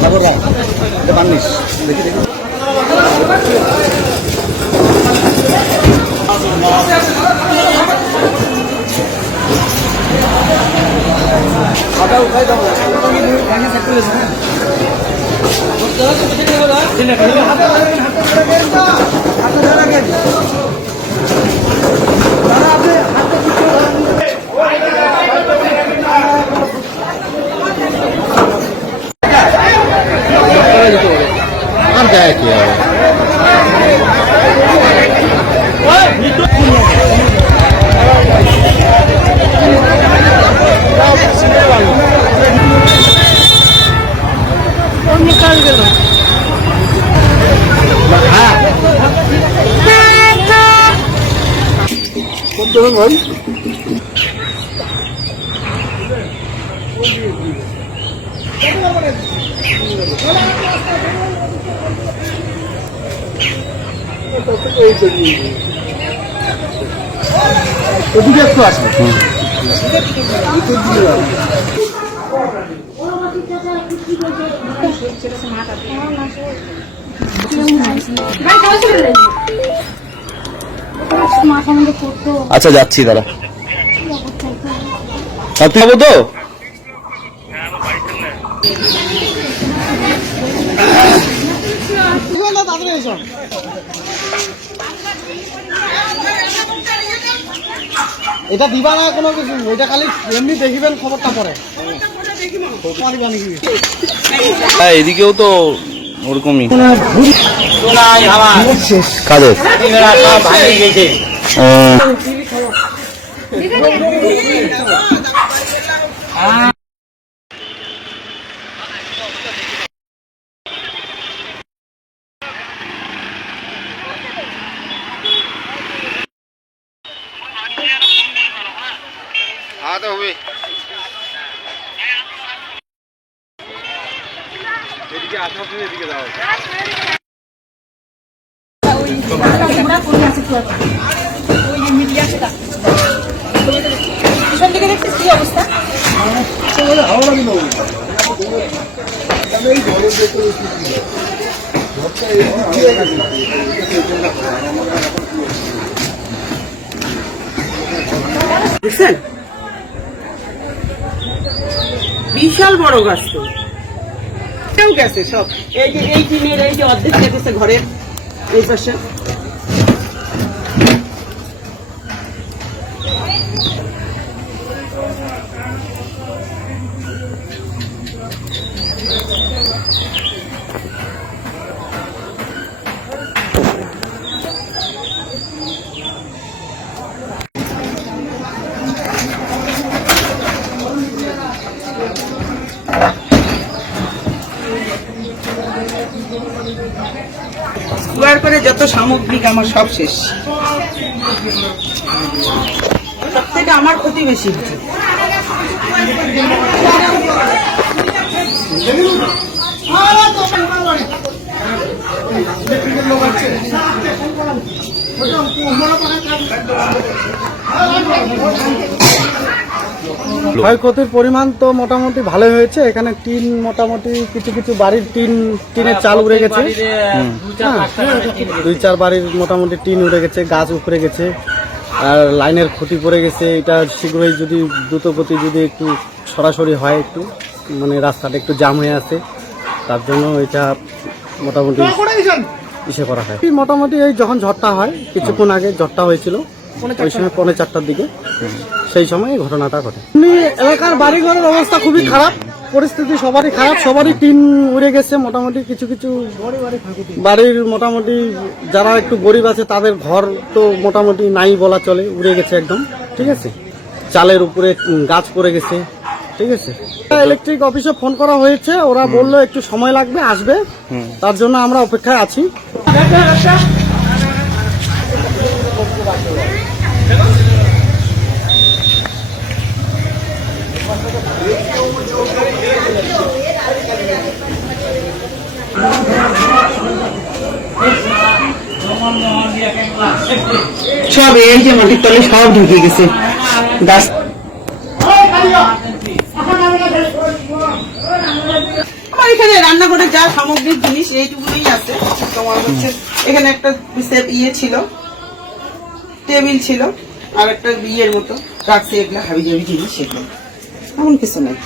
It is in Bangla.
সাগর রায় বান্নিশ দেখি দেখি আর যায় কি হবে निकाल गया ভাই ওদিকে একটু আসবে আচ্ছা যাচ্ছি দাদা আপনি যাবো তো এটা দিবা না কোনো কিছু এটা খালি এমনি দেখিবেন খবরটা পরে হ্যাঁ এদিকেও তো ওরকমই কাদের তো হবে এদিকে আসা এদিকে যাও পিছন দিকে দেখছিস কি অবস্থা দেখছেন বিশাল বড় গাছ তো কেউ গেছে সব এই যে এই টিনের এই যে অর্ধেক গেছে ঘরের এই পাশে জোগাড় করে যত সামগ্রিক আমার সব শেষ সব থেকে আমার ক্ষতি বেশি হচ্ছে ক্ষয়ক্ষতির পরিমাণ তো মোটামুটি ভালোই হয়েছে এখানে টিন মোটামুটি কিছু কিছু বাড়ির টিনের চাল উড়ে গেছে 2-4 বাড়ির মোটামুটি টিন উড়ে গেছে গাছ উপড়ে গেছে আর লাইনের ক্ষতি পড়ে গেছে এটা শীঘ্রই যদি দ্রুতগতি যদি একটু সরাসরি হয় একটু মানে রাস্তাটা একটু জাম হয়ে আছে তার জন্য এটা মোটামুটি ইসে করা হয় মোটামুটি এই যখন ঝড়টা হয় কিছুক্ষণ আগে ঝড়টা হয়েছিল ওই সময় 4:45টার দিকে সেই সময় এই ঘটনাটা ঘটে এলাকার বাড়িঘরের অবস্থা খুবই খারাপ পরিস্থিতি সবারই খারাপ সবারই টিন উড়ে গেছে মোটামুটি কিছু কিছু বাড়ির মোটামুটি যারা একটু গরিব আছে তাদের ঘর তো মোটামুটি নাই বলা চলে উড়ে গেছে একদম ঠিক আছে চালের উপরে গাছ পড়ে গেছে ঠিক আছে ইলেকট্রিক অফিসে ফোন করা হয়েছে ওরা বললো একটু সময় লাগবে আসবে তার জন্য আমরা অপেক্ষায় আছি সব এই যে মাটির তলে সব ঢুকে গেছে গাছ। আমার এখানে রান্নাঘরে যা সামগ্রিক জিনিস এইটুকুই আছে। তোমার হচ্ছে এখানে একটা ইয়ে ছিল, টেবিল ছিল, আর একটা বিয়ের মতো রাখছি, এগুলো হাবি জাবি জিনিস, সেগুলো এমন কিছু নাই।